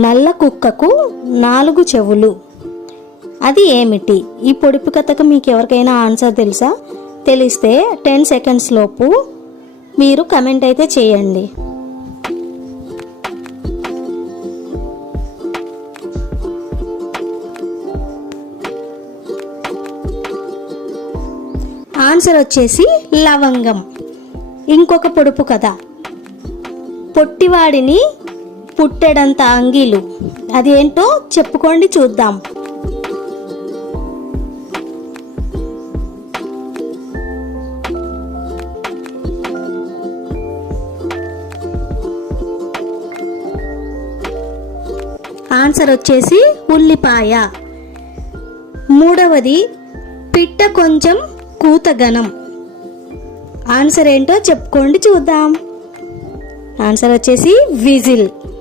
నల్ల కుక్కకు 4 చెవులు. అది ఏమిటి? ఈ పొడుపు కథకు మీకు ఎవరికైనా ఆన్సర్ తెలుసా? తెలిస్తే 10 సెకండ్స్ లోపు మీరు కమెంట్ అయితే చేయండి. ఆన్సర్ వచ్చేసి లవంగం. ఇంకొక పొడుపు కథ, పొట్టివాడిని పుట్టెడంత అంగీలు. అది ఏంటో చెప్పుకోండి చూద్దాం. ఆన్సర్ వచ్చేసి ఉల్లిపాయ. మూడవది, పిట్ట కొంచెం కూతగనం. ఆన్సర్ ఏంటో చెప్పుకోండి చూద్దాం. ఆన్సర్ వచ్చేసి విజిల్.